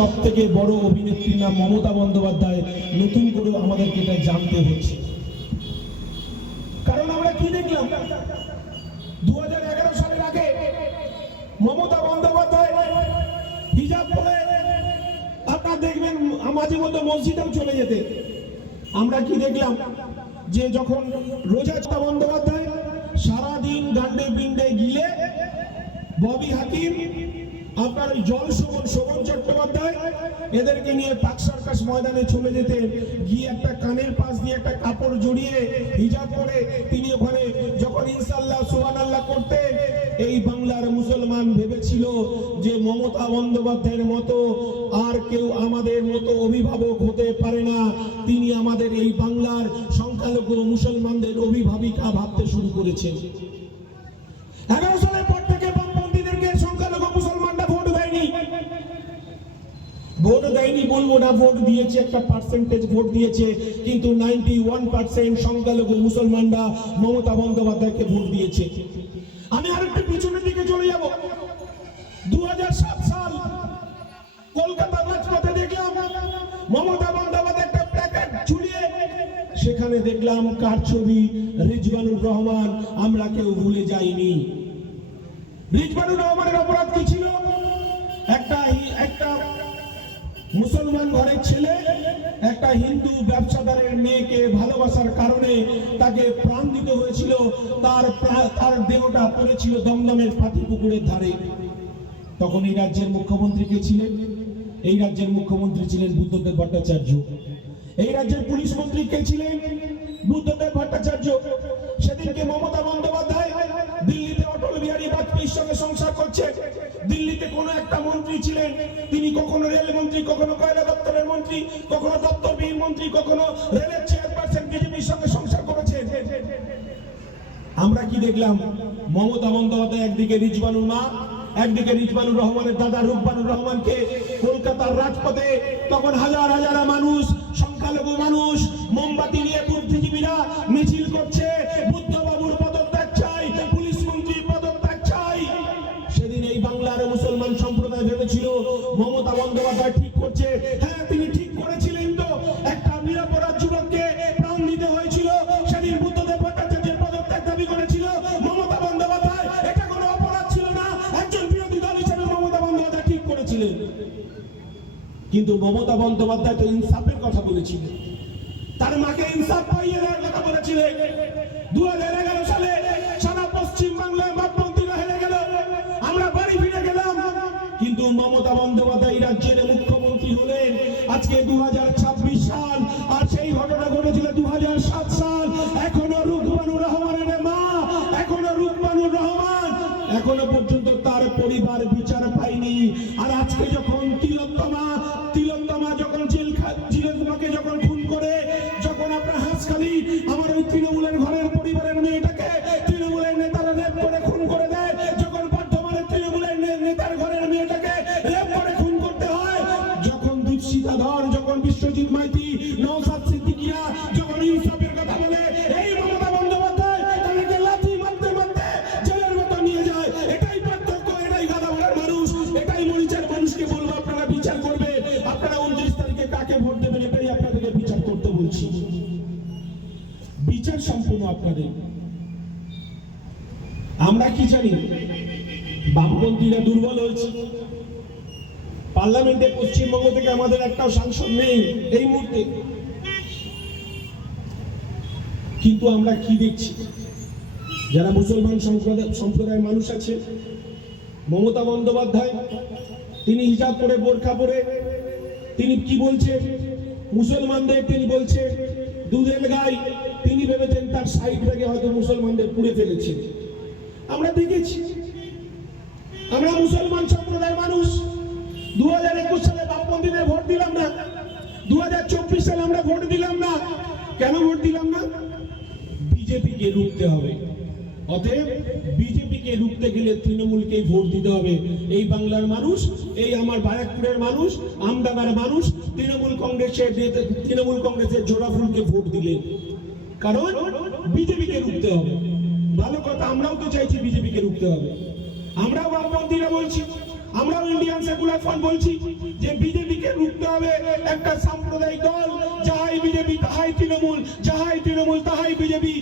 সব থেকে বড় অভিনেত্রীর নাম মমতা বন্দ্যোপাধ্যায়, নতুন করে আমাদেরকে এটা জানতে হচ্ছে। কারণ আমরা কি দেখলাম 2011 সালের আগে মমতা বন্দ্যোপাধ্যায় হিজাব পরে আপনারা দেখবেন মাঝে মধ্যে মসজিদেও চলে যেতে। আমরা কি দেখলাম যে যখন রোজা বন্দ্যোপাধ্যায় সারাদিন গান্ডে পিণ্ডে গিলে, ববি হাকিম, আপনার ওই জল শোভন চট্টোপাধ্যায় এদেরকে নিয়ে পাক সার্কাস ময়দানে চলে যেতে গিয়ে একটা কানের পাশ দিয়ে একটা কাপড় জড়িয়ে হিজাব করে তিনি ওখানে যখন ইনশাআল্লাহ সুবহানাল্লাহ করতেন, এই বাংলার মুসলমান ভেবেছিল যে মমতা বন্দ্যোপাধ্যায়ের মতো আর কেউ আমাদের মতো অভিভাবক হতে পারে না। তিনি আমাদের এই বাংলার সংখ্যালঘু মুসলমানদের অভিভাবিকা ভাবতে শুরু করেছেন। 11 সালের পর থেকে বামপন্থীদেরকে সংখ্যালঘু মুসলমানরা ভোট দেয়নি বলবো না, ভোট দিয়েছে, একটা পার্সেন্টেজ ভোট দিয়েছে, কিন্তু 91% সংখ্যালঘু মুসলমানরা মমতা বন্দ্যোপাধ্যায়কে ভোট দিয়েছে। আমি আরেকটু পিছনের দিকে চলে যাব। 2007 সাল কলকাতার রাজপথে দেখলাম মমতা বন্দ্যোপাধ্যায় একটা প্ল্যাকার্ড ঝুলিয়ে, সেখানে দেখলাম কার ছবি? রিজওয়ানুর রহমান। আমরা কেউ ভুলে যাইনি। রিজওয়ানুর রহমানের অপরাধ কি ছিল? একটা মুসলমান ঘরের ছেলে একটা হিন্দু ব্যবসাদারের মেয়েকে ভালোবাসার কারণে তাকে প্রাণ দিতে হয়েছিল। তার দেহটা পড়েছিল দমদমের পাতিপুকুরের ধারে। তখন এই রাজ্যের মুখ্যমন্ত্রী কে ছিলেন? এই রাজ্যের মুখ্যমন্ত্রী ছিলেন বুদ্ধদেব ভট্টাচার্য। এই রাজ্যের পুলিশ মন্ত্রী কে ছিলেন? বুদ্ধদেব ভট্টাচার্য। সেদিনকে মমতা বন্দ্যোপাধ্যায় দিল্লিতে অটল বিহারী বাজপেয়ীর সঙ্গে সংসার করছে। দিল্লিতে কোনো একটা মন্ত্রী ছিলেন, তিনি কখনো রেল মন্ত্রী, কখনো কয়লা দপ্তরের মন্ত্রী, কখনো দপ্তরবিহীন মন্ত্রী, কখনো রেলের চেয়ারপারসন, বিজেপির সঙ্গে সংসার করেছেন। আমরা কি দেখলাম? মমতা বন্দ্যোপাধ্যায় একদিকে রিজওয়ানুর মা, একদিকে রিজওয়ানুর রহমানের দাদা রূপবানুর রহমানকে কলকাতার রাজপথে তখন হাজার হাজার মানুষ, সংখ্যালঘু মানুষ মোমবাতি নিয়ে বুদ্ধিজীবীরা মিছিল করছে, বুদ্ধবাবুর পদত্যাগ চাই, পুলিশ মন্ত্রীর পদত্যাগ চাই। সেদিন এই বাংলার মুসলমান সম্প্রদায় ভেবেছিল মমতা বন্দ্যোপাধ্যায় ঠিক করছে। হ্যাঁ, তিনি ঠিক করেছিলেন। তো একটা নিরপরাধ যুবককে প্রাণ দিতে হয়েছিল, সেদিন বুদ্ধদেব ভট্টাচার্যের পদত্যাগ দাবি করেছিল মমতা বন্দ্যোপাধ্যায়। এটা কোনো অপরাধ ছিল না, একজন বিরোধী দল হিসেবে মমতা বন্দ্যোপাধ্যায় ঠিক করেছিলেন। কিন্তু মমতা বন্দ্যোপাধ্যায় তো ইনসাফের কথা বলেছিলেন, তার মাকে ইনসাফ পাইয়ে দেওয়ার কথা বলেছিলেন। 2011 সালে সারা পশ্চিম বাংলায় বামপন্থীরা হেরে গেল, আমরা বাড়ি ফিরে গেলাম। কিন্তু মমতা বন্দ্যোপাধ্যায় রাজ্যের মুখ্যমন্ত্রী হলেন আজকে 2026 সাল, আর সেই ঘটনা ঘটেছিল 2007 সাল। এখনো রূপবানুর রহমানের মা, এখনো রূপবানুর রহমান এখনো পর্যন্ত তার পরিবার বিচার পায়নি। আর আজকে যখন তিলোত্তমা যখন তিলোত্তমাকে যখন খুন করে, যখন আপনার হাসখালি আমার ওই তৃণমূলের ঘরের পরিবারের মেয়েটাকে তৃণমূলের নেতারা রেপ করে খুন করে দেয়, যখন বর্ধমানের তৃণমূলের নেতার ঘরের মেয়েটাকে রেপ করে খুন করতে হয়, যখন দীপশিতা ধর, যখন বিশ্বজিৎ মাইতি, নওশাদ সিদ্দিকীরা যখন ইনসাফের কথা বলে, এই মমতা বন্দ্যোপাধ্যায় তাদেরকে লাথি মারতে মারতে জেলের মতো নিয়ে যায়। এটাই পার্থক্য, এটাই গাদাবাড়ার মানুষ, এটাই মরিচার মানুষকে বলবো আপনারা বিচার করবে। আপনারা 29 তারিখে কাকে ভোট দেবেন, এটাই আপনাদেরকে বিচার করতে বলছি। বিচার সম্পূর্ণ আপনাদের। আমরা কি জানি? বামপন্থীরা দুর্বল হয়েছে। পার্লামেন্টে পশ্চিমবঙ্গ থেকে আমাদের একটাও সাংসদ নেই এই মুহূর্তে। কিন্তু আমরা কি দেখছি? যারা মুসলমান সম্প্রদায়ের মানুষ আছে, মমতা বন্দ্যোপাধ্যায় তিনি হিজাব পরে, বোরখা পরে তিনি কি বলছেন? মুসলমানদের তিনি বলছেন দুধের গাই। তিনি ভেবেছেন তার সাইড ব্যাগে হয়তো মুসলমানদের পুড়ে ফেলেছে। আমরা দেখেছি, আমরা মুসলমান সম্প্রদায়ের মানুষ 2021 সালে বামপন্থীদের ভোট দিলাম না, 2024 সালে আমরা ভোট দিলাম না। কেন ভোট দিলাম না? বিজেপিকে রুখতে হবে। অতএব বিজেপিকে রুখতে গেলে তৃণমূলকেই ভোট দিতে হবে। এই বাংলার মানুষ, এই আমার ব্যারাকপুরের মানুষ, আমডাঙ্গার মানুষ তৃণমূল কংগ্রেসের জোড়াফুলকে ভোট দিলেন, কারণ বিজেপিকে রুখতে হবে। ভালো কথা, আমরাও তো চাইছি বিজেপিকে রুখতে হবে। আমরাও বামপন্থীরা বলছি, আমরাও ইন্ডিয়ান সেকুলার ফ্রন্ট বলছি যে বিজেপি হবে একটা সাম্প্রদায়িক দল, যাহাই বিজেপি তাহাই তৃণমূল, যাহাই তৃণমূল তাহাই বিজেপি।